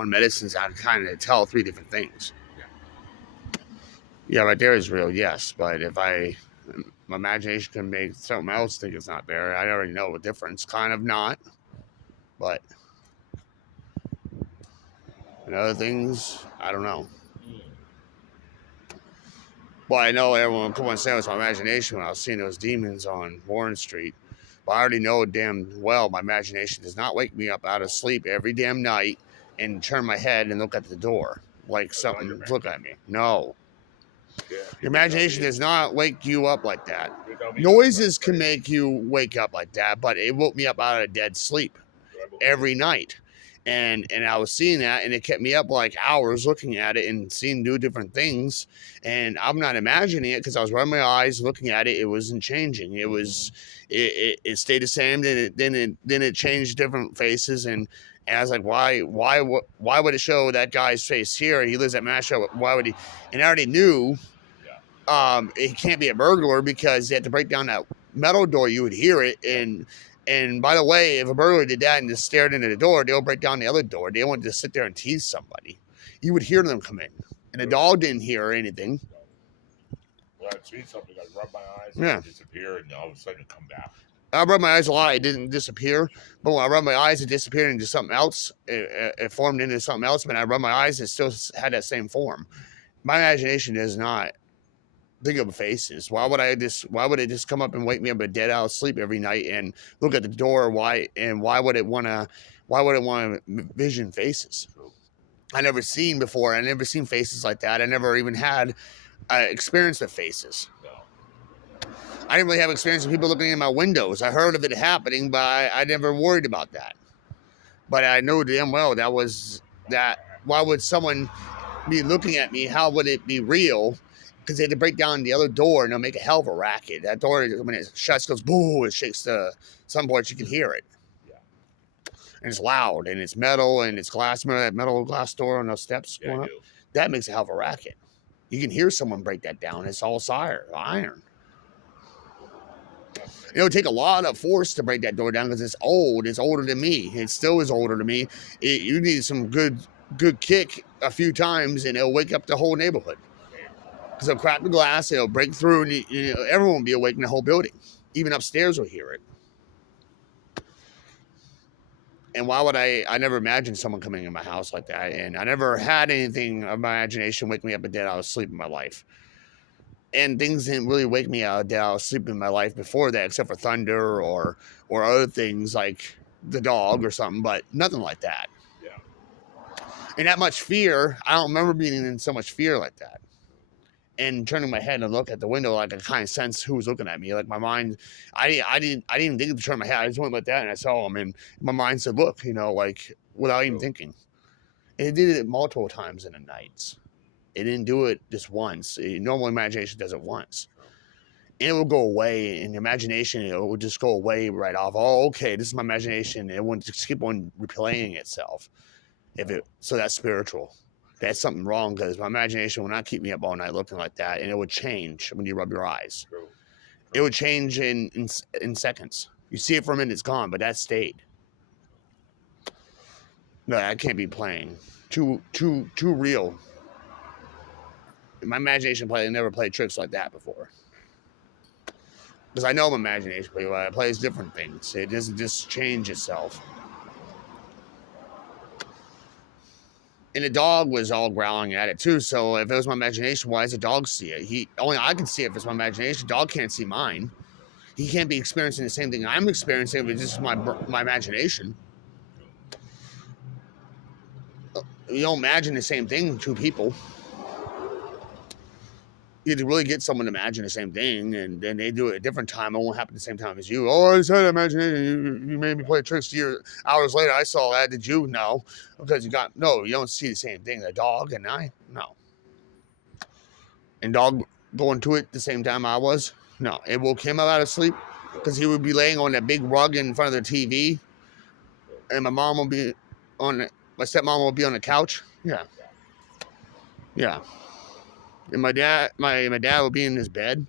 on medicines, I kind of tell three different things. Yeah, right there is real, yes. But if my imagination can make something else think it's not there, I already know the difference. Kind of not, but and other things, I don't know. Well, I know everyone would come and say it was my imagination when I was seeing those demons on Warren Street. But I already know damn well my imagination does not wake me up out of sleep every damn night and turn my head and look at the door like something look at me. No. Your imagination does not wake you up like that. Noises can make you wake up like that, but it woke me up out of a dead sleep every night. And I was seeing that, and it kept me up like hours looking at it and seeing new different things. And I'm not imagining it because I was rubbing my eyes, looking at it. It wasn't changing. It stayed the same. Then it changed different faces. And I was like, why would it show that guy's face here? He lives at Masha. Why would he? And I already knew it can't be a burglar because they had to break down that metal door. You would hear it. And by the way, if a burglar did that and just stared into the door, they'll break down the other door. They wouldn't just sit there and tease somebody. You would hear them come in. And the dog didn't hear anything. Well, I'd seen something, I'd rub my eyes and it disappear, and all of a sudden it come back. I rubbed my eyes a lot. It didn't disappear. But when I rubbed my eyes, it disappeared into something else. It formed into something else. But I rubbed my eyes, it still had that same form. My imagination does not think of faces. Why would it just come up and wake me up dead out of sleep every night and look at the door? Why would it want to vision faces? I never seen before. I never seen faces like that. I never even had experience with faces. I didn't really have experience with people looking in my windows. I heard of it happening, but I never worried about that. But I know damn well that was that. Why would someone be looking at me? How would it be real? Because they had to break down the other door and they'll make a hell of a racket. That door, when it shuts, goes boo, it shakes some parts, you can hear it. Yeah. And it's loud, and it's metal, and it's glass. Remember that metal glass door on those steps going up? That makes a hell of a racket. You can hear someone break that down. It's all iron. It would take a lot of force to break that door down because it's old. It's older than me. It still is older than me. You need some good kick a few times, and it'll wake up the whole neighborhood. Because it'll crack the glass, it'll break through, and everyone will be awake in the whole building. Even upstairs will hear it. And why would I never imagined someone coming in my house like that. And I never had anything of my imagination wake me up dead out of sleep in my life. And things didn't really wake me dead out of sleep in my life before that, except for thunder or other things like the dog or something, but nothing like that. Yeah. And that much fear, I don't remember being in so much fear like that. And turning my head and look at the window, like I kind of sense who was looking at me. Like my mind, I didn't think to turn my head. I just went like that, and I saw him, and my mind said, "Look," like without even thinking. And it did it multiple times in the nights. It didn't do it just once. Normal imagination does it once, and it will go away. And imagination, it will just go away right off. Oh, okay, this is my imagination. It won't just keep on replaying itself. So that's spiritual. That's something wrong because my imagination will not keep me up all night looking like that, and it would change when you rub your eyes. True. It would change in seconds. You see it for a minute, it's gone, but that stayed. No, I can't be playing. Too real. My imagination never played tricks like that before. Because I know my imagination plays different things. It doesn't just change itself. And the dog was all growling at it too. So if it was my imagination, why does the dog see it? Only I can see it if it's my imagination. The dog can't see mine. He can't be experiencing the same thing I'm experiencing if it's just my imagination. You don't imagine the same thing to people. You have to really get someone to imagine the same thing, and then they do it at a different time. It won't happen at the same time as you. Oh, I just had an imagination. You made me play tricks to you. Hours later, I saw that. Did you? No. Because you don't see the same thing. The dog and I? No. And dog going to it the same time I was? No. It woke him up out of sleep because he would be laying on that big rug in front of the TV, and my stepmom will be on the couch. Yeah. Yeah. And my dad would be in his bed,